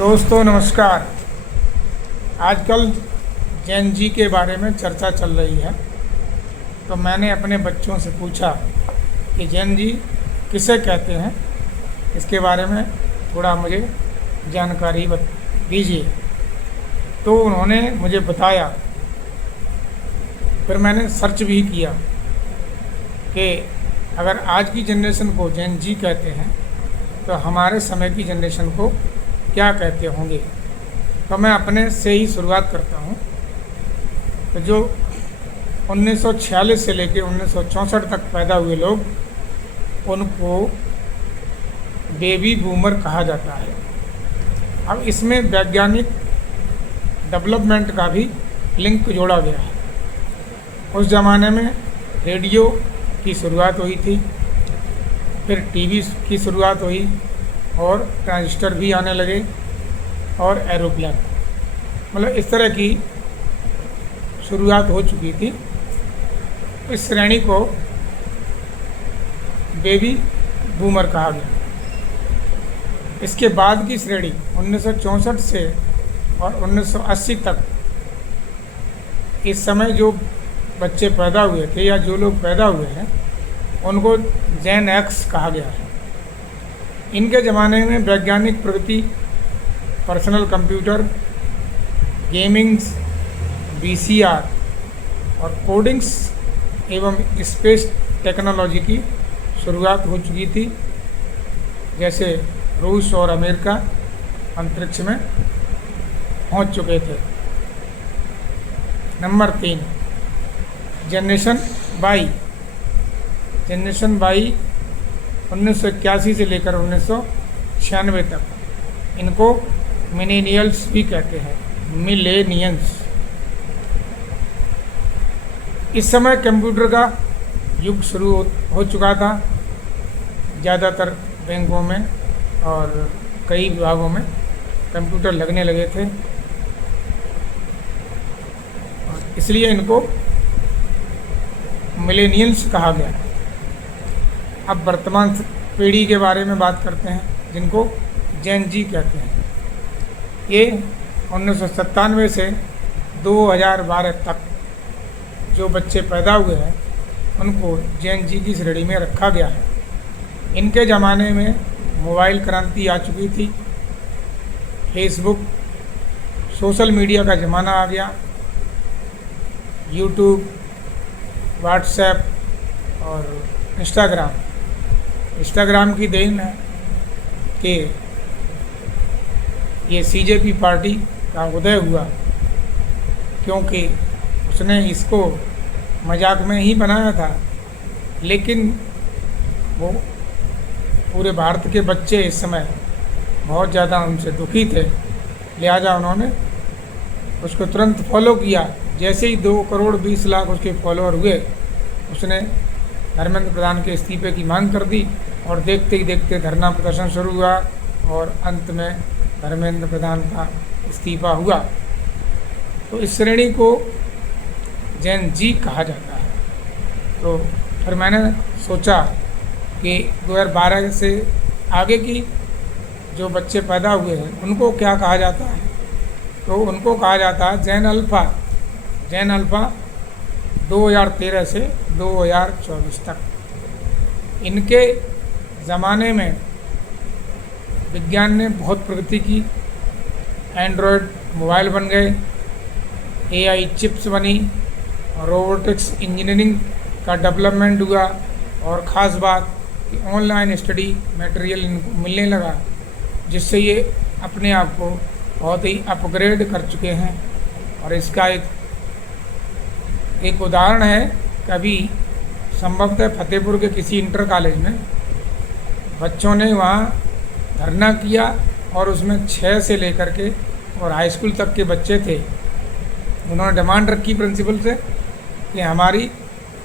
दोस्तों नमस्कार। आजकल जेन जी के बारे में चर्चा चल रही है, तो मैंने अपने बच्चों से पूछा कि जेन जी किसे कहते हैं, इसके बारे में थोड़ा मुझे जानकारी दीजिए। तो उन्होंने मुझे बताया, फिर मैंने सर्च भी किया कि अगर आज की जनरेशन को जेन जी कहते हैं तो हमारे समय की जनरेशन को क्या कहते होंगे। तो मैं अपने से ही शुरुआत करता हूँ। तो जो 1946 से लेकर 1964 तक पैदा हुए लोग, उनको बेबी बूमर कहा जाता है। अब इसमें वैज्ञानिक डेवलपमेंट का भी लिंक जोड़ा गया है। उस ज़माने में रेडियो की शुरुआत हुई थी, फिर टीवी की शुरुआत हुई और ट्रांजिस्टर भी आने लगे और एरोप्लेन, मतलब इस तरह की शुरुआत हो चुकी थी। इस श्रेणी को बेबी बूमर कहा गया। इसके बाद की श्रेणी 1964 से और 1980 तक, इस समय जो बच्चे पैदा हुए थे या जो लोग पैदा हुए हैं, उनको जेन एक्स कहा गया है। इनके ज़माने में वैज्ञानिक प्रगति, पर्सनल कंप्यूटर, गेमिंग्स, वीसीआर और कोडिंग्स एवं स्पेस टेक्नोलॉजी की शुरुआत हो चुकी थी। जैसे रूस और अमेरिका अंतरिक्ष में पहुंच चुके थे। Number 3, generation Y. Generation Y 1981 से लेकर 1996 तक, इनको मिलेनियल्स भी कहते हैं, मिलेनियंस। इस समय कंप्यूटर का युग शुरू हो चुका था। ज़्यादातर बैंकों में और कई विभागों में कंप्यूटर लगने लगे थे, इसलिए इनको मिलेनियल्स कहा गया। अब वर्तमान पीढ़ी के बारे में बात करते हैं, जिनको जेन जी कहते हैं। ये 1997 से 2012 तक जो बच्चे पैदा हुए हैं, उनको जेन जी की श्रेणी में रखा गया है। इनके ज़माने में मोबाइल क्रांति आ चुकी थी, फेसबुक, सोशल मीडिया का ज़माना आ गया, यूट्यूब, व्हाट्सएप और इंस्टाग्राम की देन है कि ये सीजेपी पार्टी का उदय हुआ, क्योंकि उसने इसको मजाक में ही बनाया था, लेकिन वो पूरे भारत के बच्चे इस समय बहुत ज़्यादा उनसे दुखी थे, लिहाजा उन्होंने उसको तुरंत फॉलो किया। जैसे ही 2 करोड़ 20 लाख उसके फॉलोअर हुए, उसने धर्मेंद्र प्रधान के इस्तीफे की मांग कर दी और देखते ही देखते धरना प्रदर्शन शुरू हुआ और अंत में धर्मेंद्र प्रधान का इस्तीफा हुआ। तो इस श्रेणी को जेन जी कहा जाता है। तो फिर मैंने सोचा कि 2012 से आगे की जो बच्चे पैदा हुए हैं, उनको क्या कहा जाता है। तो उनको कहा जाता है जेन अल्फ़ा। जेन अल्फ़ा 2013 से 2024 तक। इनके ज़माने में विज्ञान ने बहुत प्रगति की, एंड्रॉयड मोबाइल बन गए, एआई चिप्स बनी, रोबोटिक्स इंजीनियरिंग का डेवलपमेंट हुआ, और ख़ास बात कि ऑनलाइन स्टडी मटेरियल इनको मिलने लगा, जिससे ये अपने आप को बहुत ही अपग्रेड कर चुके हैं। और इसका एक उदाहरण है, कभी संभवतः फतेहपुर के किसी इंटर कॉलेज में बच्चों ने वहाँ धरना किया और उसमें 6 से लेकर के और हाई स्कूल तक के बच्चे थे। उन्होंने डिमांड रखी प्रिंसिपल से कि हमारी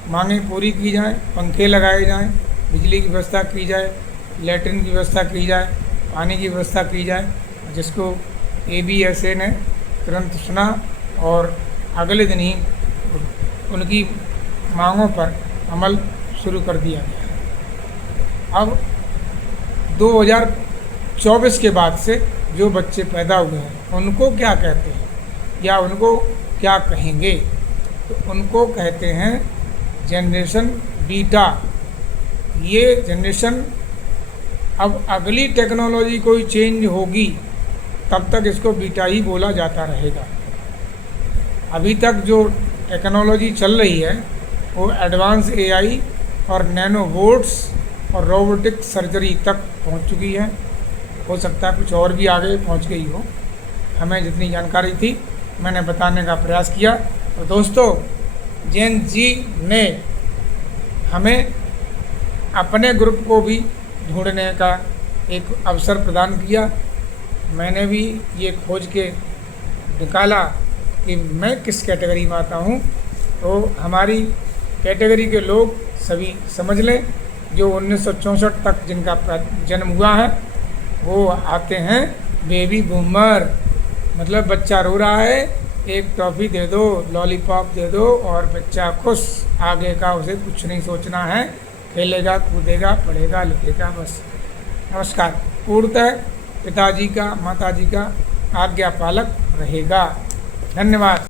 मांगें पूरी की जाएं, पंखे लगाए जाएं, बिजली की व्यवस्था की जाए, लैट्रिन की व्यवस्था की जाए, पानी की व्यवस्था की जाए, जिसको ABSA ने तुरंत सुना और अगले दिन ही उनकी मांगों पर अमल शुरू कर दिया गया। अब 2024 के बाद से जो बच्चे पैदा हुए हैं उनको क्या कहते हैं या उनको क्या कहेंगे? तो उनको कहते हैं जनरेशन बीटा। ये जनरेशन, अब अगली टेक्नोलॉजी कोई चेंज होगी तब तक इसको बीटा ही बोला जाता रहेगा। अभी तक जो टेक्नोलॉजी चल रही है वो एडवांस एआई और नैनोबोट्स और रोबोटिक सर्जरी तक पहुंच चुकी है। हो सकता है कुछ और भी आगे पहुंच गई हो। हमें जितनी जानकारी थी मैंने बताने का प्रयास किया। तो दोस्तों, जेन जी ने हमें अपने ग्रुप को भी ढूंढने का एक अवसर प्रदान किया। मैंने भी ये खोज के निकाला कि मैं किस कैटेगरी में आता हूँ। तो हमारी कैटेगरी के लोग सभी समझ लें, जो 1964 तक जिनका जन्म हुआ है वो आते हैं बेबी बूमर। मतलब बच्चा रो रहा है, एक टॉफ़ी दे दो, लॉलीपॉप दे दो और बच्चा खुश। आगे का उसे कुछ नहीं सोचना है, खेलेगा, कूदेगा, पढ़ेगा, लिखेगा, बस। नमस्कार। पूर्णतः पिताजी का, माताजी का आज्ञा पालक रहेगा। धन्यवाद।